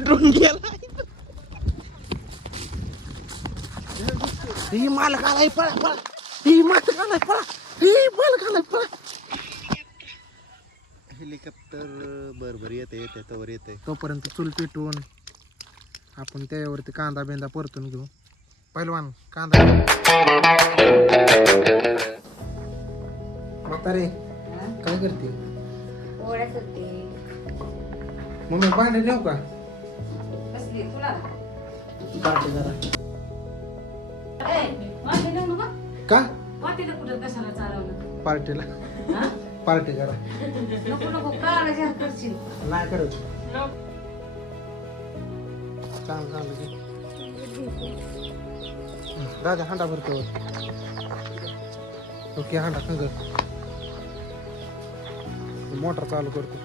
Drone गेला. ही मालक आलाय, पळा पळा. ही मालक आलाय, पळा. ही मालक आलाय, पळा. हेलिकॉप्टर बरोबर येते तवर येते. तोपर्यंत चूल पेटवून आपण त्याच्यावरती कांदा बिंदा परतून घेऊ. पहिलवान कांदा म्हातारे काय करते? मग मी भांडे नेऊ का? पार्टी करा का? पार्टीला पार्टी करा. नाही करत. चांगलं दादा हांडा भरतो. ओके हांडा खंग मोटर चालू करतो.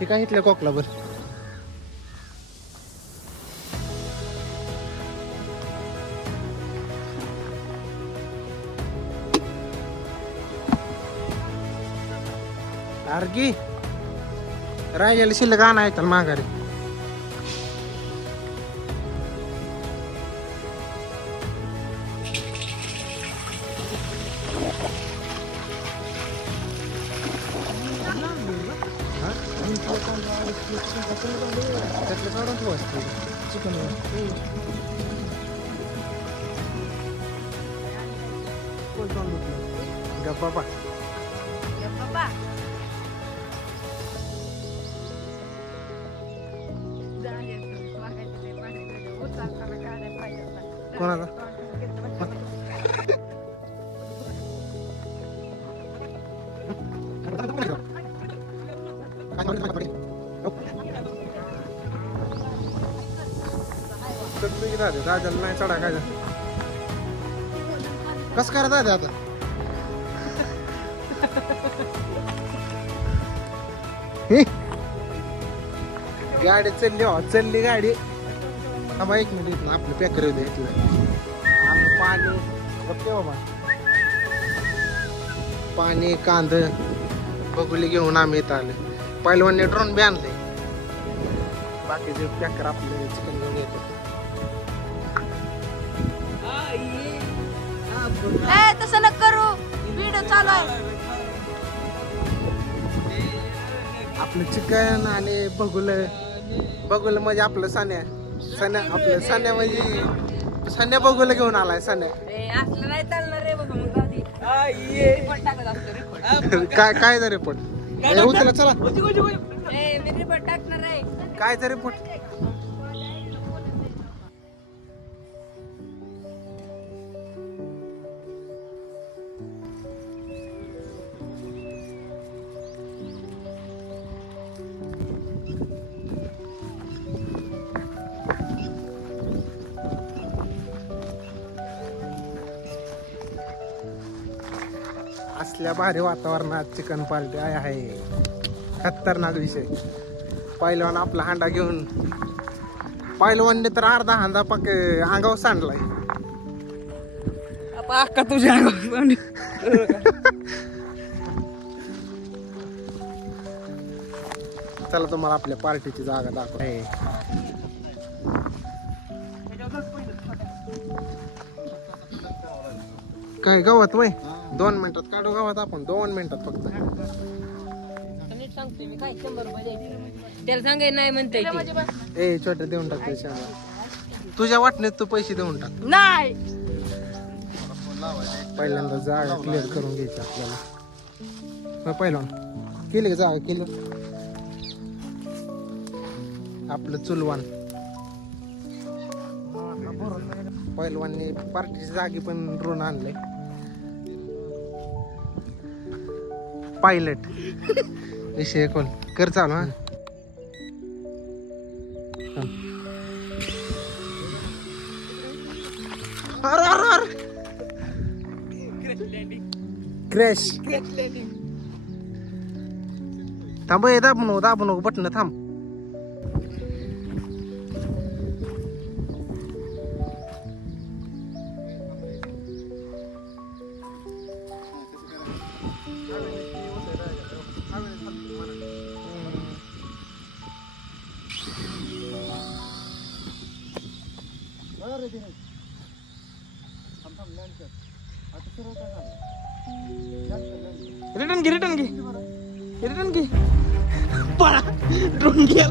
हे काय इथल्या कोकला बर अर्गी राहिलेलं शिल्लक आणा येतात माघारी. त्यातलं काढून ठेवायचं चिकन गप्पा. कोणाला दादाला नाही चढा काय कस करा दादा आता. गाडी चालली गाडी. थांबा एक मिनिट इथलं आपलं पॅकर होतं इथलं पाणी बघते बाबा. पाणी कांद बघुली घेऊन आम्ही इथं आले. पहिलवानने ड्रोन बी आणले. बाकीचे पॅकर आपले चिकन घेऊन येतो. तसं न करू व्हिडिओ चालू आहे. आपलं चिकन आणि बघुल म्हणजे आपलं सान्या आपलं सान्या म्हणजे सान्या बघुल घेऊन आलाय. सान्या असलं नाही चालणार रे बाबा. मग आधी रिपोर्ट टाकत असतो. रिपोर्ट काय जा रिपोर्ट उचला चला. मी रिपोर्ट टाकणार आहे. काय जा रिपोर्ट. असल्या भारी वातावरणात चिकन पार्टी आहे. खतरनाक विषय. पहिलवान आपला हांडा घेऊन पहिलवानने तर अर्धा हांडा पक अंगावर सांडलाय. अक्का तुझ्या अंगावर. चला तुम्हाला आपल्या पार्टीची जागा दाखव. काय गावात वय 2 मिनिटात काढू. गावात आपण 2 मिनिटात फक्त. सांगतोय मी काय 100 रुपये द्यायचे. त्याला सांगाय नाही म्हणते. ए छोटे देऊन टाक पैसे. तुझ्या वाटण्यात तू पैसे देऊन टाक. नाही पहिल्यांदा जागा क्लिअर करून घ्यायची आपल्याला. पहिलवान केली का जागा केली. आपलं चुलवान पहिलवानने पार्टीची जागी पण ड्रोन आणले. पायलट विषय कोण कर चालू. हा क्रॅश थांब. दाबू नको बटन थांब. रिटर्न घे रिटर्न घे रिटर्न घे पळा ड्रोन गेला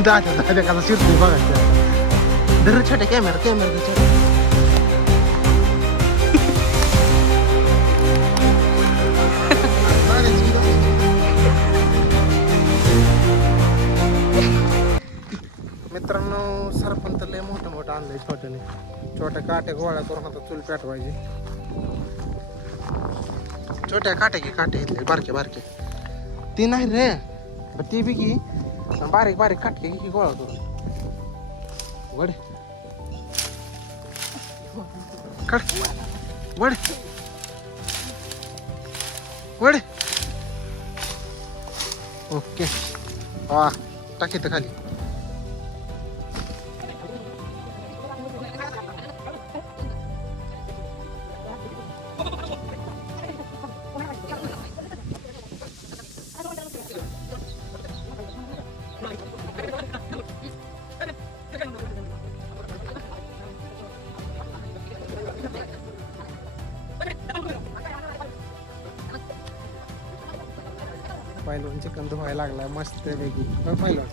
दादा दादा कसा शिरतोय बघा धर छोटे कॅमेरा कॅमेरा मित्रांनो सरपंच लय मोठं मोठं आणलंय छोट्याने छोट्या काट्या गोळा करून आता चूल पेटवायची छोट्या काट्या की काटे घेतले बारके बारके ती नाही रे ती बी की बारीक बारीक काटके की गोळा करून वड काट वड वड ओके वा टाकी तर खाली पहिलवान चिकन धुवायला लागलाय मस्त पैकी पहिलवान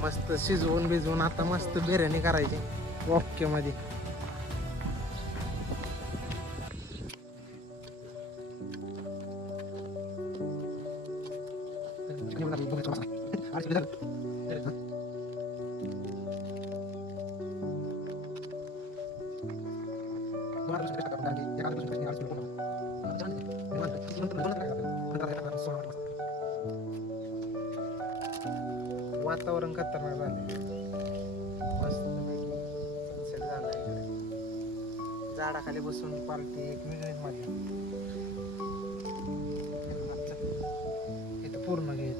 मस्त शिजवून भिजवून आता मस्त बिर्याणी करायची ओके मध्ये वातावरण खतरनाक झालंय मस्त सनसेट झालाय इकडे झाडाखाली बसून पार्टी एक वेगळीच मजा इथं पूर्ण घे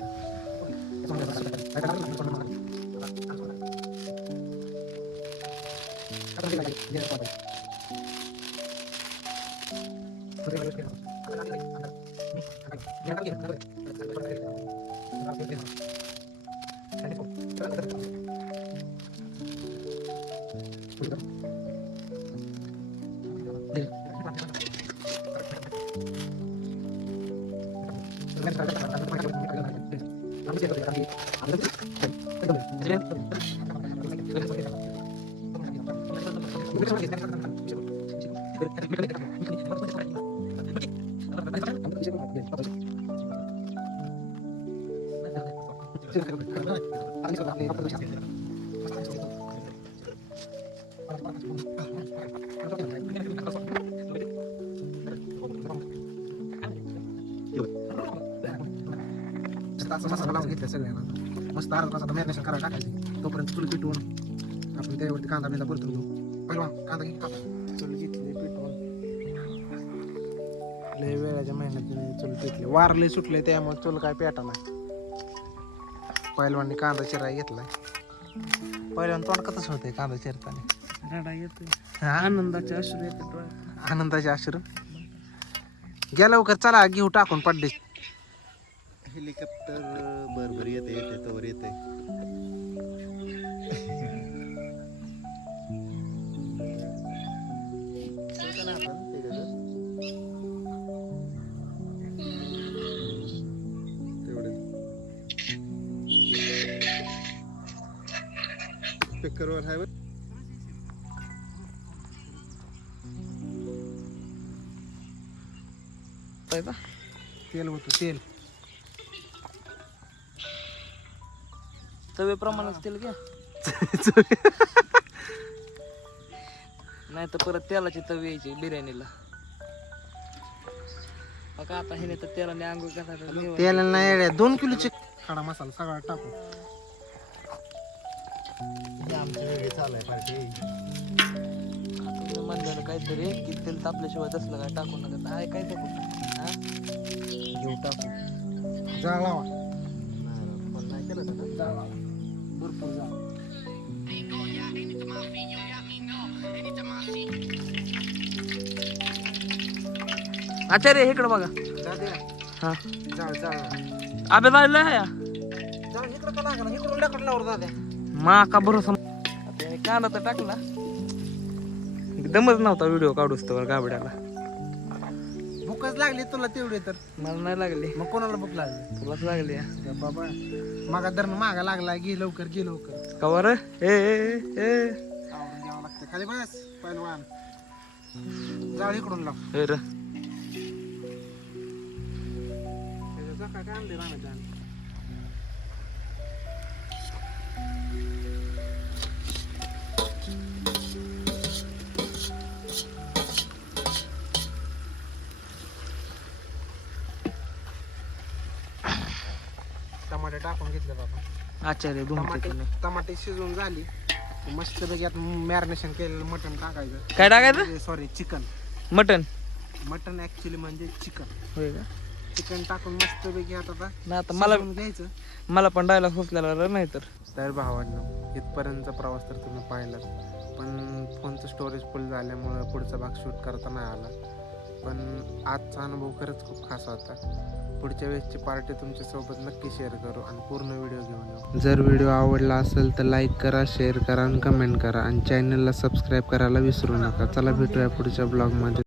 मसाला लावून घेतला सगळ्यांना मस्त अर्धा तास आता मॅरिनेशन करायला टाकायचे तोपर्यंत चूल पिटवून आपण त्याच्यावरती कांदा बिंदा परतून घेऊ पहिला कांदा घे चूल घेतली पिटवून लय वेळाच्या मेहनतीने चूल पिटली वार लय सुटले त्यामुळे चूल काय पेटा नाही पहिलवानी कांदा चिराय घेतलाय पहिलवान तोंड कसं होतंय कांदा चिरताना रडा येतोय आनंदाचे अश्रू येते आनंदाचे अश्रू घ्या लवकर चला घेऊ टाकून पड्डे हेलिकॉप्टर बरोबर येते येते तवर येते स्पीकरवर आहे तेल होतं तेल तवे प्रमाणात तेल घ्या नाही तर परत तेलाची तवी यायची बिर्याणीला. बघा आता हे तर तेलाने आंघोळ करायचं. तेल नाही 2 किलोचे खडा मसाला सगळा टाकू. आमची वेगळी चालू आहे पार्टी. तुम्ही म्हणलं काहीतरी की तेल तापल्याशिवाय तसलं काय टाकू नका. आहे काय टाकू? हा घेऊ टाकू. जाळ लावा. नाही केलं का? जाळ लावा. भरपूर जाळ. आचार्य इकडं बघा. हा जाळ जाळ आबे लागला या जाळ इकडं का लागला? इकडून लाकड लावर दाद्या. मा का भरोसा. आता याने कांदा तर टाकला. एकदमच नव्हता व्हिडिओ काढूच तर गाबड्याला. भूकच लागली तुला तेवढी तर. मला नाही लागली. मग कोणाला भूक लागली? तुलाच लागली बाबा मागा धरण मागा लागला. घे लवकर घे लवकर. का बरं? ए आवरून घ्यावं लागतं. खाली बस पहिलवान. जाळ इकडून लाव. त्याचा काय आणले राहण्यात जाण. टमाटे टाकून घेतले बाबा. आचार्य टमाटे शिजून झाली. मस्त पैकी आता मॅरिनेशन केलेलं मटण टाकायचं. काय टाकायचं? Sorry chicken. Mutton mutton actually म्हणजे चिकन. होय का? चिकन टाकून मस्त पैकी आता ना आता मला घ्यायचं. मला पण डायलॉग सुचलेला नाही तर भावांनो इथपर्यंतचा प्रवास तर तुम्ही पाहिलात. पण फोनचं स्टोरेज फुल झाल्यामुळं पुढचा भाग शूट करता नाही आला. पण आजचा अनुभव खरंच खूप खास होता. पुढच्या वेळेसची पार्टी तुमच्यासोबत नक्की शेअर करू आणि पूर्ण व्हिडिओ घेऊन येऊ. जर व्हिडिओ आवडला असेल तर लाईक करा, शेअर करा आणि कमेंट करा आणि चॅनलला सबस्क्राईब करायला विसरू नका. चला भेटूया पुढच्या ब्लॉगमध्ये.